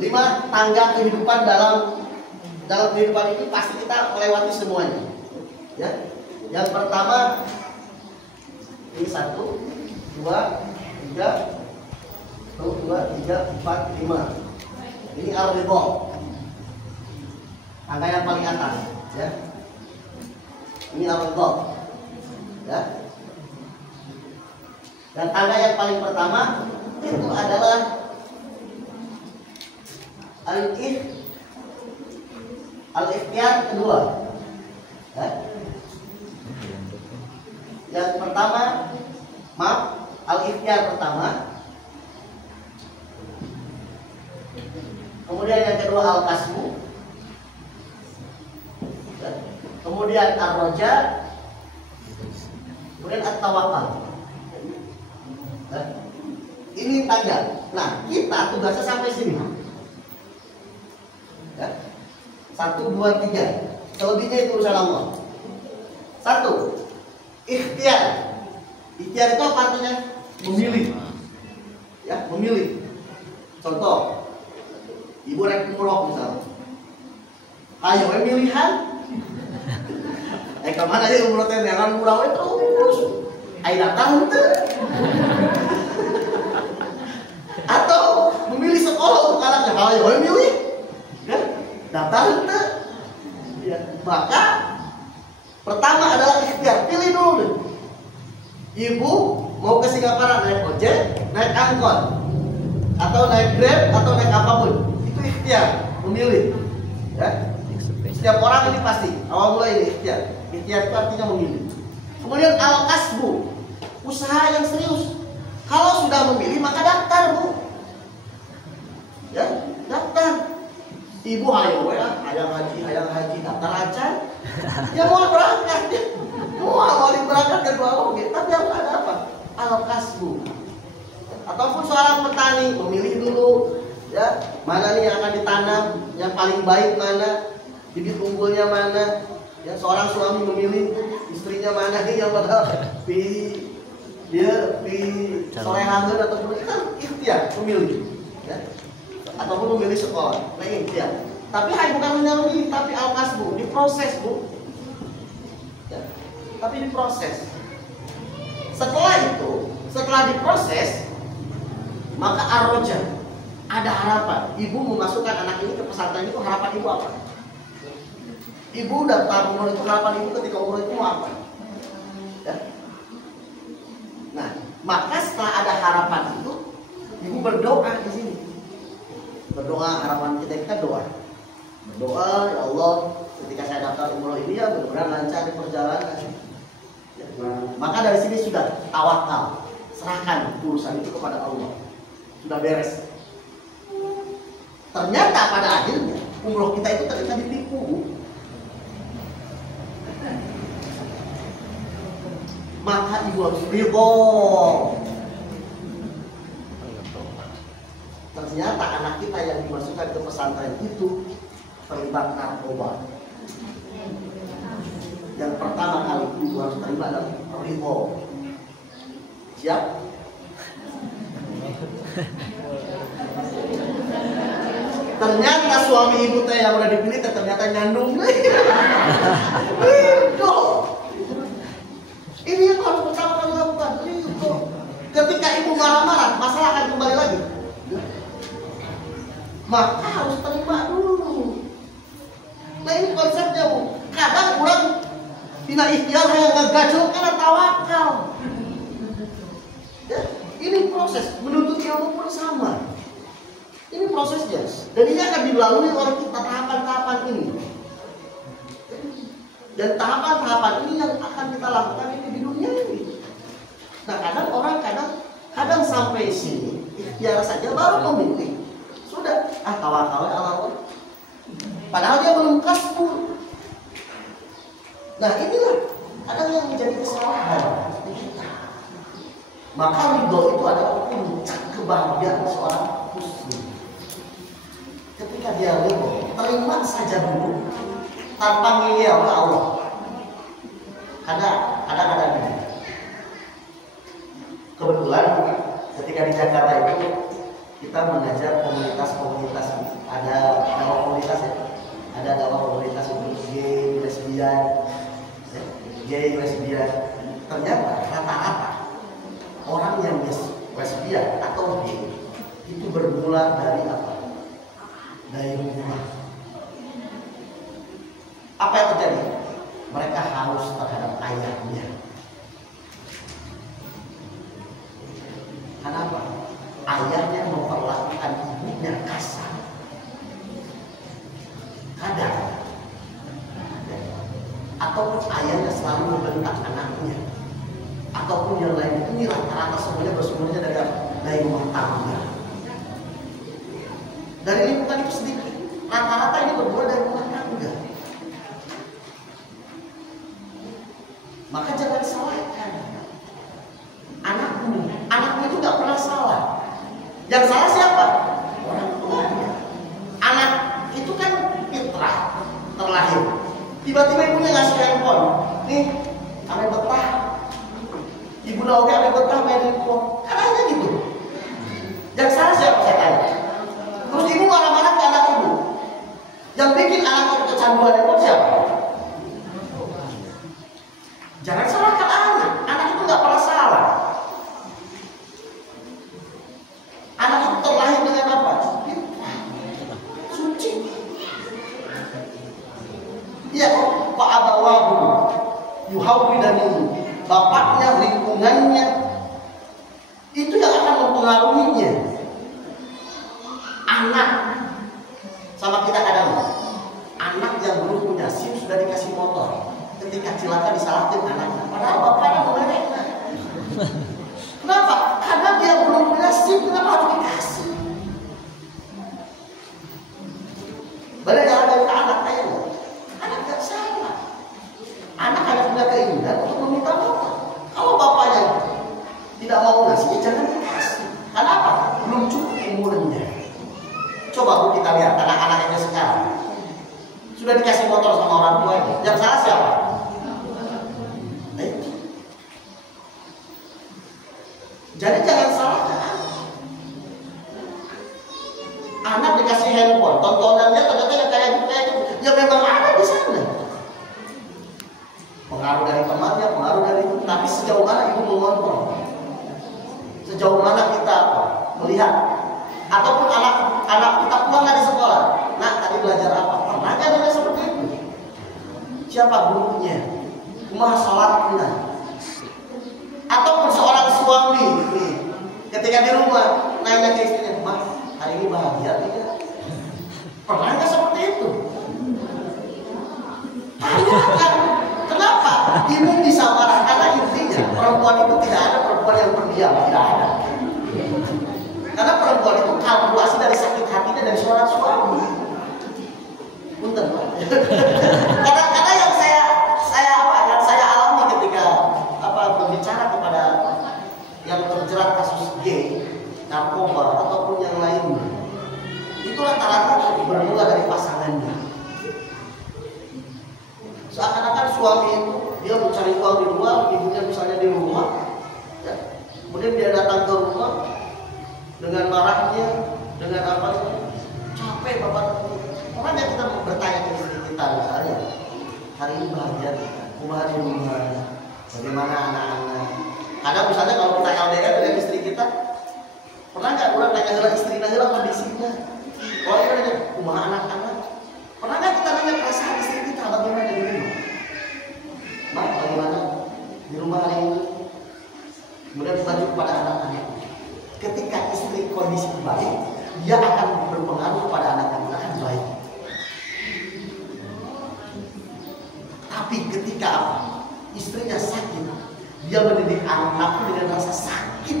5 tangga kehidupan dalam kehidupan ini pasti kita melewati semuanya. Ya. Yang pertama ini 1, 2, 3, 4, 5. Ini al-ridha. Tangga yang paling atas, ya. Ini al-ridha. Ya. Dan tangga yang paling pertama itu adalah al-ikhtiyar kedua. Ya. Yang pertama, al-ikhtiyar pertama. Kemudian yang kedua al-kasbu. Ya. Kemudian ar-roja. Kemudian at-tawakal. Ya. Ini tangga. Nah, kita tugasnya sampai sini. Ya. 1, 2, 3. Selebihnya itu urusan Allah. 1. Ikhtiar. Ikhtiar itu apa artinya? Memilih. Ya, memilih. Contoh, ibu naik umroh misalnya. Ayo, pemilihan. Kemana aja umroh teh? Jangan murah terus. Ayo datang tuh. Atau memilih sekolah untuk anaknya. Ayo, memilih. Kan? Datang tuh. Ya, maka pertama adalah ikhtiar. Pilih dulu deh. Ibu mau ke Singapura naik ojek, naik angkot, atau naik Grab, atau naik apapun. Itu ikhtiar, memilih. Ya. Setiap orang ini pasti awal mulai ini ikhtiar. Ikhtiar itu artinya memilih. Kemudian al-kasbu, usaha yang serius. Kalau sudah memilih maka daftar, Bu. Ya, daftar. Ibu ayo ya, hayang haji, daftar aja. Ya mau berangkat, mau berangkat ke dua oke. Tapi harus ada apa? Al-kasbu. Ataupun seorang petani memilih dulu, ya mana nih yang akan ditanam, yang paling baik mana, bibit unggulnya mana. Ya seorang suami memilih istrinya mana nih yang bakal dia solehangan ataupun itu kan ikhtiar memilih. Ya. Ataupun memilih sekolah, nah ikhtiar. Tapi bukan hanya memilih, tapi al-kasbu, diproses, Bu. Ya. Tapi diproses. Setelah itu, setelah diproses, maka ar-roja, ada harapan. Ibu memasukkan anak ini ke pesantren itu, harapan ibu apa? Ibu daftar umroh itu, harapan ibu ketika umroh itu mau apa? Ya. Nah, maka setelah ada harapan itu, ibu berdoa di sini. Berdoa, harapan kita doa. Berdoa, ya Allah, ketika saya daftar umroh ini ya benar-benar lancar di perjalanan. Ya. Maka dari sini sudah tawakal, serahkan urusan itu kepada Allah. Sudah beres. Ternyata pada akhirnya umroh kita itu ternyata ditipu. Maka ibu harus ridho. Ternyata anak kita yang dimasukkan ke pesantren itu terlibat narkoba. Yang pertama kali ibu harus terima adalah ridho. Siap? Ternyata suami ibu teh yang udah dipilih ternyata nyandung. Ridho. Ini yang harus pertama kali lakukan. Ridho. Ketika ibu marah-marah, masalah akan kembali lagi. Maka harus terima dulu. Nah ini konsepnya, Bu. Kadang orang tina ikhtiar yang ngegajol karena tawakal. Ya, ini proses menuntut ilmu pun sama. Ini prosesnya. Dan ini akan dilalui oleh kita tahapan-tahapan ini. Dan tahapan-tahapan ini yang akan kita lakukan ini di dunia ini. Nah kadang sampai sini ikhtiar saja baru memilih. Sudah, tawakal ala Allah. Padahal dia belum kasbu. Nah inilah kadang yang menjadi kesalahan kita. Maka ridho itu adalah puncak kebahagiaan seorang muslim. Ketika dia ridho, terima saja dulu tanpa ngeyel ke Allah. Kadang-kadang kebetulan ketika di Jakarta itu kita mengajar komunitas-komunitas, ada dakwah komunitas ya, ada dakwah komunitas untuk gay, lesbian, ya, gay, lesbian. Ternyata rata-rata orang yang lesbian atau gay itu bermula dari apa? Dari rumah. Apa yang terjadi? Mereka haus terhadap ayahnya. Kenapa? Ayahnya memperlakukan ibunya kasar. Kadang. Ataupun ayahnya selalu membentak anaknya. Ataupun yang lain. Ini rata-rata semuanya bersumbernya dari rumah tangga. Dari lingkungan itu sendiri. Rata-rata ini bermula dari rumah tangga. Maka jangan salahkan anakmu. Anakmu itu gak pernah salah. Yang salah siapa? Orang tuanya. Anak itu kan fitrah, terlahir. Tiba-tiba ibunya ngasih handphone. Nih, ame betah. Ibu Naomi ame betah main handphone. Kan aja gitu. Yang salah siapa saya tanya? Terus ibu marah-marah ke anak ibu. Yang bikin anak itu kecanduan handphone siapa? Jangan salahkan anak. Anak itu nggak pernah salah. Anak itu terlahir dengan apa? Suci. Iya, Pak Abawahu, yuhawidani, bapaknya, lingkungannya, itu yang akan mempengaruhinya. Anak sama kita kadang, anak yang belum punya SIM sudah dikasih motor. Ketika cilaka disalahin anaknya, padahal bapaknya memeriknya. Kenapa? Karena dia belum punya SIM, kenapa harus dikasih? Balik jalan ke anak aja, anak gak salah. Anak hanya punya keinginan untuk meminta bapak. Kalau bapaknya tidak mau ngasih, jangan dikasih. Kenapa? Belum cukup umurnya. Coba Bu kita lihat anak-anaknya sekarang. Sudah dikasih motor sama orang tuanya. Yang salah siapa? Jadi jangan salahkan. Anak dikasih handphone, tontonannya ternyata yang kayak gitu, ya memang ada di sana. Pengaruh dari temannya, pengaruh dari itu. Tapi sejauh mana ibu mengontrol? Sejauh mana kita melihat? Ataupun anak kita pulang dari sekolah, nak tadi belajar apa? Pernah nggak dengar seperti itu? Siapa gurunya? Kumaha salatna? Ataupun seorang suami ketika di rumah nanya ke istrinya, "Mas, hari ini bahagia tidak?" Pernah nggak seperti itu? Tanyakan. Kenapa? Ibu bisa marah karena intinya perempuan itu tidak ada perempuan yang pendiam, tidak ada. Karena perempuan itu kalkulasi dari sakit hatinya dari suara suami. Punten, Pak. Karena yang saya alami ketika berbicara kepada yang terjerat kasus gay, narkoba ataupun yang lainnya, itu rata-rata bermula dari pasangannya. Seakan-akan suami itu dia mencari uang di luar, ibunya misalnya di rumah, ya. Kemudian dia datang ke rumah dengan marahnya, dengan apa? Capek bapak. Orang yang kita bertanya ke istri kita misalnya, hari ini bahagia, kumaha di rumah, bagaimana anak-anak. Kadang misalnya kalau kita LDR dengan istri kita, pernah nggak orang tanya heula istrina heula kondisinya? Oh iya, kumaha anak-anak. Pernah nggak kita nanya perasaan istri kita bagaimana di rumah? Mak, bagaimana di rumah hari ini? Kemudian lanjut kepada anak-anak. Ketika istri kondisi baik, dia akan berpengaruh pada anak-anak akan baik. Tapi ketika apa? Istrinya sakit, dia mendidik anak dengan rasa sakit.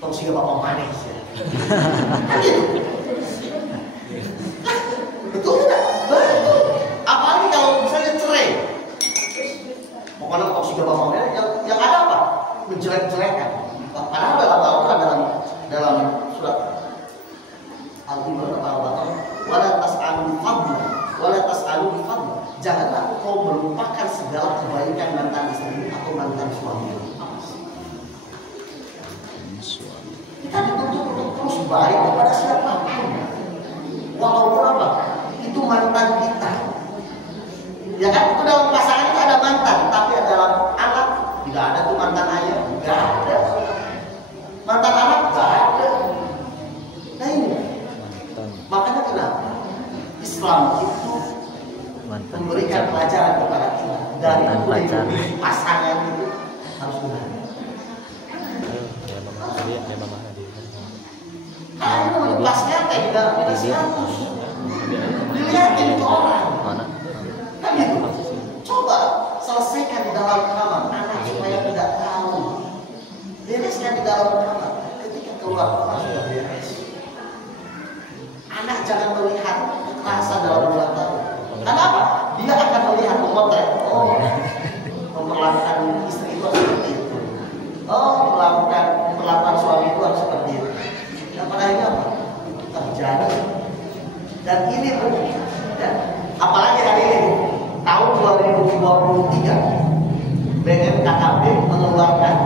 Tong siga bapak manis ya. Betul tidak? Betul. Apalagi kalau misalnya cerai. Pokoknya tong siga bapak manis yang ada apa? Menjelek-jelekan. Padahal dalam Al-Quran dalam surat Al-Imran Al-Baqarah, wala tas'alu fadla, wala tas'alu fadla. Janganlah kau melupakan segala kebaikan mantan istri atau mantan suami. Kita dituntut untuk terus baik kepada siapapun. Walaupun apa? Itu mantan kita. Ya kan, itu dalam pasangan itu ada mantan, tapi dalam anak tidak ada tuh mantan ayah, tidak ada. Mantan anak tidak ada. Nah ini, makanya kenapa Islam itu memberikan pelajaran kepada kita dari pasangan itu harus benar. Kalau melepasnya tidak status, dilihatin ke orang. Kan gitu. Coba selesaikan di dalam kamar anak supaya tidak tahu. Bereskan di dalam kamar. Ketika keluar rumah sudah beres. Anak jangan melihat kekerasan dalam rumah tangga. Kenapa? Dia akan melihat memotret. Oh, memperlakukan istri itu seperti itu. Oh, melakukan perlakuan suami itu harus seperti itu. Dan pada akhirnya apa? Terjadi. Dan ini pun, ya, apalagi hari ini tahun 2023 BMKKB mengeluarkan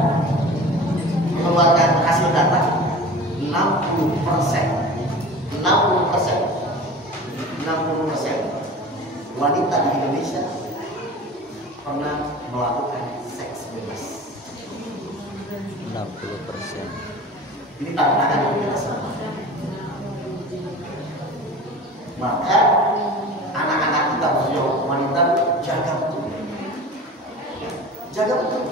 hasil data 60% wanita di Indonesia pernah melakukan seks bebas. 60%. Ini tantangan yang kita sama. Maka anak-anak kita khususnya wanita jaga betul. Jaga betul.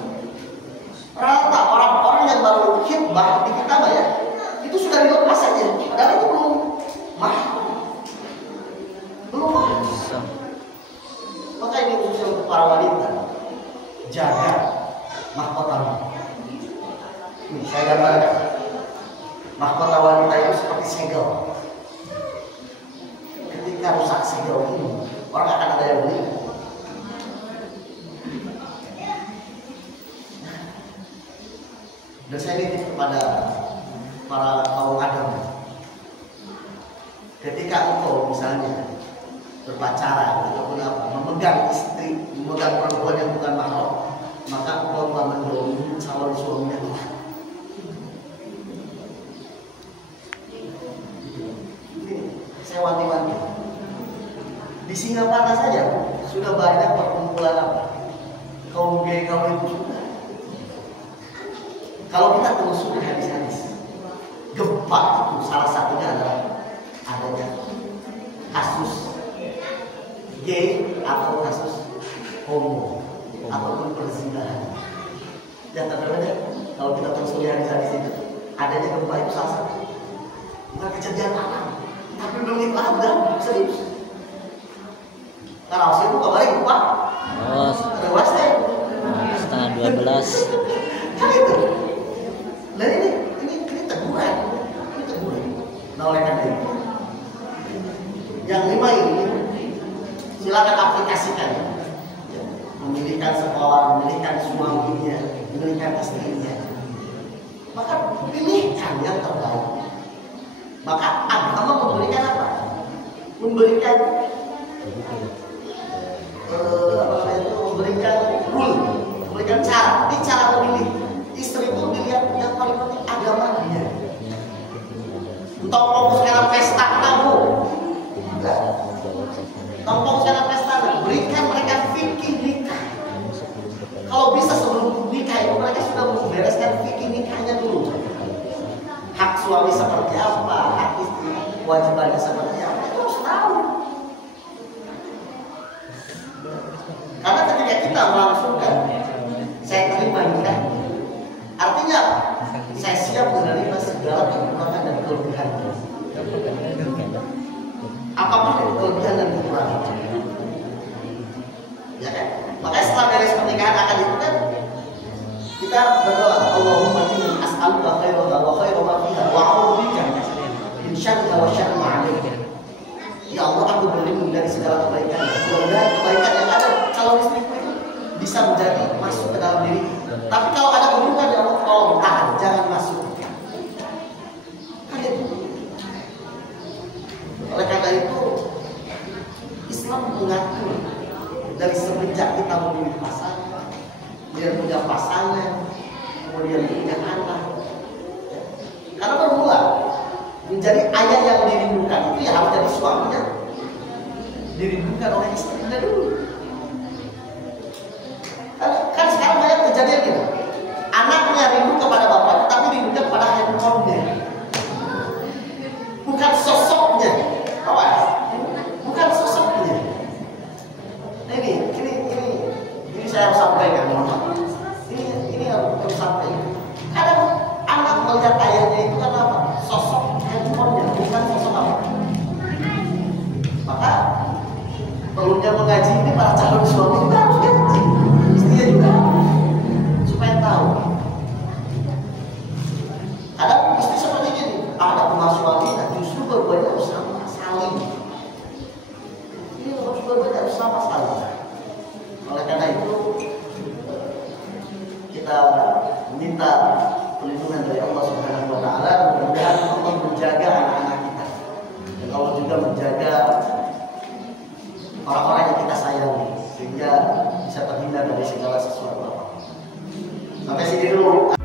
Rata orang-orang yang baru khidbah di kita ya, itu sudah dilepas saja. Padahal itu belum mahal. Belum mahal. Maka ini khususnya untuk para wanita, jaga mahkotamu. Saya gambarkan. Mahkota wanita itu seperti segel. Ketika rusak segel ini, orang akan ada yang beli. Dan saya nitip kepada para kaum Adam. Ketika engkau misalnya berpacaran ataupun apa, memegang istri, memegang perempuan yang bukan mahram, maka engkau telah mendolimi calon suaminya Tuhan. Saya wanti-wanti. Di Singapura saja sudah banyak perkumpulan apa? Kaum gay, kaum itu sudah. Kalau kita telusuri hadis-hadis, gempa itu salah satunya adalah adanya kasus gay atau kasus homo ataupun perzinahan. Dan ternyata kalau kita telusuri hadis-hadis itu, adanya gempa itu salah satu. Bukan kejadian alam, tapi belum itu ada serius. Karena itu kabarnya gempa. Oh, Rewas deh. setengah 12. Kan itu. Nah ini teguran. Ini teguran. Nah oleh karena itu, yang 5 ini silakan aplikasikan. Memilihkan sekolah, memilihkan suaminya, memilihkan istrinya. Maka pilihkan yang terbaik. Maka agama memberikan apa? Memberikan memberikan rule, memberikan cara. Ini cara memilih istri itu dilihat yang paling penting agamanya. Entah fokus karena pesta kamu, enggak. Entah fokus karena pesta, berikan mereka fikih nikah. Kalau bisa sebelum nikah itu mereka sudah membereskan fikih nikahnya dulu. Hak suami seperti apa, hak istri kewajibannya seperti apa, itu harus tahu. Karena ketika kita melangsungkan saya terima nikah, artinya saya siap menerima segala kekurangan dan kelebihan. Apapun itu kelebihan dan kekurangan. Ya kan? Makanya setelah beres pernikahan akan itu kan kita berdoa, Allahumma inni as'aluka khairaha wa khaira ma fiha wa a'udzubika min syarriha wa syarri ma 'alayka. Ya Allah, aku berlindung dari segala kebaikan. Mudah-mudahan kebaikan yang ada calon istriku itu bisa menjadi masuk ke dalam diri. Tapi kalau ada keburukan ya Allah, tolong tahan, jangan masuk. Kan itu. Oleh karena itu, Islam mengatur dari semenjak kita memilih pasangan, kemudian punya pasangan, kemudian punya anak. Karena bermula Jadi ayah yang dirindukan itu ya harus jadi suaminya, dirindukan oleh istrinya dulu. Kan sekarang banyak kejadian gitu, anaknya rindu kepada bapaknya tapi rindukan pada handphonenya, bukan sosoknya, kawan, bukan sosoknya. Nah, ini saya harus sampaikan, ini harus sampaikan. Kadang anak melihat ayahnya itu kan apa? Sosok handphonenya, bukan sosok apa. Maka perlunya mengaji ini para calon suami juga harus ngaji, istrinya juga, supaya tahu. Kadang istri seperti ini, ada rumah suami, nah justru berbuatnya harus sama saling. Ini harus berbuatnya harus sama saling. Oleh karena itu kita minta perlindungan dari Allah Subhanahu wa taala, mudah-mudahan Allah menjaga anak-anak kita. Dan Allah juga menjaga orang-orang yang kita sayangi sehingga bisa terhindar dari segala sesuatu. Sampai sini dulu.